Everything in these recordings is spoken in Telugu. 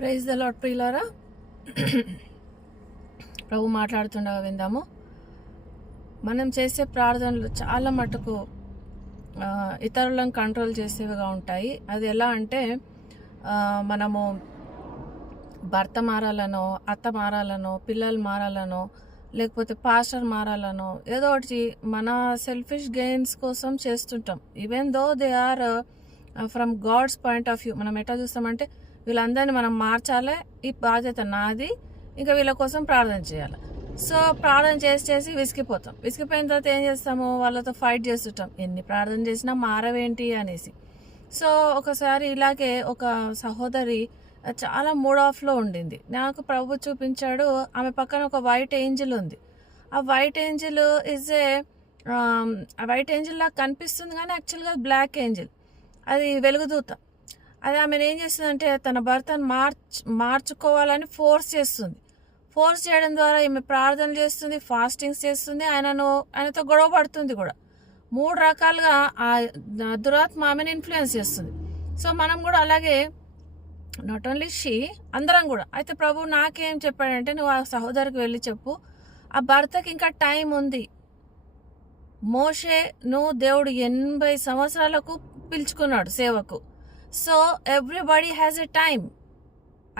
ప్రైజ్ ద లార్డ్ ప్రియులారా, ప్రభు మాట్లాడుతుండగా విందాము. మనం చేసే ప్రార్థనలు చాలా మటుకు ఇతరులను కంట్రోల్ చేసేవిగా ఉంటాయి. అది ఎలా అంటే మనము భర్త మారాలనో, అత్త మారాలనో, పిల్లలు మారాలనో, లేకపోతే పాస్టర్ మారాలనో, ఏదో ఒకటి మన సెల్ఫిష్ గెయిన్స్ కోసం చేస్తుంటాం. Even though they are from God's point of view. మనం ఎట్లా చూస్తామంటే వీళ్ళందరినీ మనం మార్చాలి, ఈ బాధ్యత నాది, ఇంకా వీళ్ళ కోసం ప్రార్థన చేయాలి. సో ప్రార్థన చేసి విసిగిపోతాం. విసిగిపోయిన తర్వాత ఏం చేస్తాము, వాళ్ళతో ఫైట్ చేస్తుంటాం, ఎన్ని ప్రార్థన చేసినా మారవేంటి అనేసి. సో ఒకసారి ఇలాగే ఒక సహోదరి చాలా మూడ్ ఆఫ్లో ఉండింది. నాకు ప్రభు చూపించాడు, ఆమె పక్కన ఒక వైట్ ఏంజిల్ ఉంది. ఆ వైట్ ఏంజిల్ వైట్ ఏంజిల్ లాగా కనిపిస్తుంది, కానీ యాక్చువల్గా బ్లాక్ ఏంజిల్, అది వెలుగుదూత. అది ఆమెను ఏం చేస్తుందంటే తన భర్తను మార్చుకోవాలని ఫోర్స్ చేస్తుంది. ఫోర్స్ చేయడం ద్వారా ఈమె ప్రార్థనలు చేస్తుంది, ఫాస్టింగ్స్ చేస్తుంది, ఆయనతో గొడవ పడుతుంది కూడా. 3 రకాలుగా ఆ దురాత్మ ఆమెను ఇన్ఫ్లుయెన్స్ చేస్తుంది. సో మనం కూడా అలాగే, నాట్ ఓన్లీ షీ, అందరం కూడా. అయితే ప్రభు నాకేం చెప్పాడంటే, నువ్వు ఆ సహోదరికి వెళ్ళి చెప్పు, ఆ భర్తకి ఇంకా టైం ఉంది. మోషేను దేవుడు 80 సంవత్సరాలకు పిలుచుకున్నాడు సేవకు. So everybody has a time.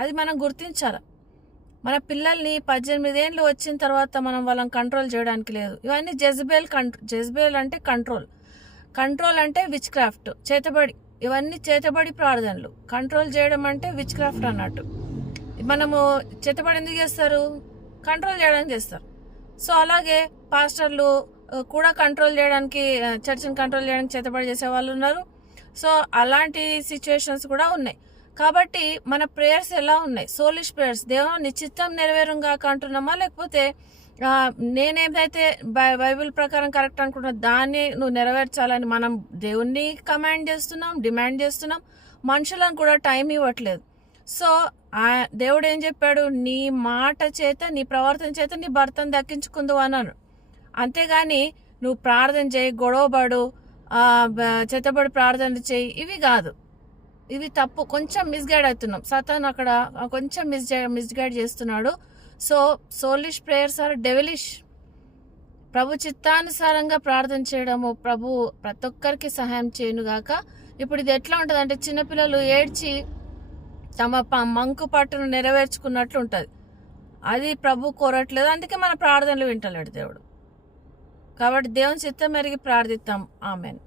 అది మనం గుర్తించాలి. మన పిల్లల్ని 18 ఏళ్ళు వచ్చిన తర్వాత మనం వాళ్ళని కంట్రోల్ చేయడానికి లేదు. ఇవన్నీ జెజబేల్ అంటే కంట్రోల్ అంటే విచ్ క్రాఫ్ట్, చేతబడి. ఇవన్నీ చేతబడి ప్రార్థనలు. కంట్రోల్ చేయడం అంటే విచ్ క్రాఫ్ట్ అన్నట్టు. మనము చేతబడి ఎందుకు చేస్తారు? కంట్రోల్ చేయడానికి చేస్తారు. సో అలాగే పాస్టర్లు కూడా కంట్రోల్ చేయడానికి, చర్చిని కంట్రోల్ చేయడానికి చేతబడి చేసే వాళ్ళు ఉన్నారు. సో అలాంటి సిచ్యువేషన్స్ కూడా ఉన్నాయి. కాబట్టి మన ప్రేయర్స్ ఎలా ఉన్నాయి? సోలిష్ ప్రేయర్స్, దేవుని నీ చిత్తం నెరవేరుగాక అంటున్నామా, లేకపోతే నేనేదైతే బైబిల్ ప్రకారం కరెక్ట్ అనుకుంటున్నా దాన్ని నువ్వు నెరవేర్చాలని మనం దేవుణ్ణి డిమాండ్ చేస్తున్నాం, మనుషులను కూడా టైం ఇవ్వట్లేదు. సో దేవుడు ఏం చెప్పాడు? నీ మాట చేత, నీ ప్రవర్తన చేత నీ భర్తను దక్కించుకుందు అన్నాను. అంతేగాని నువ్వు ప్రార్థన చేయి, గొడవపడు, చేతబడి ప్రార్థనలు చేయి, ఇవి కాదు. ఇవి తప్పు. కొంచెం మిస్గైడ్ అవుతున్నాం. సతాన్ అక్కడ కొంచెం మిస్గైడ్ చేస్తున్నాడు. So soulish prayers are devilish. ప్రభు చిత్తానుసారంగా ప్రార్థన చేయడము ప్రభు ప్రతి ఒక్కరికి సహాయం చేయనుగాక. ఇప్పుడు ఇది ఎట్లా ఉంటుంది అంటే, చిన్నపిల్లలు ఏడ్చి తమ మంకు పట్టును నెరవేర్చుకున్నట్లు ఉంటుంది. అది ప్రభు కోరట్లేదు, అందుకే మన ప్రార్థనలు వింటలేడు దేవుడు. కాబట్టి దేవుని చిత్తం మెరిగి ప్రార్థిస్తాం. ఆమెన్.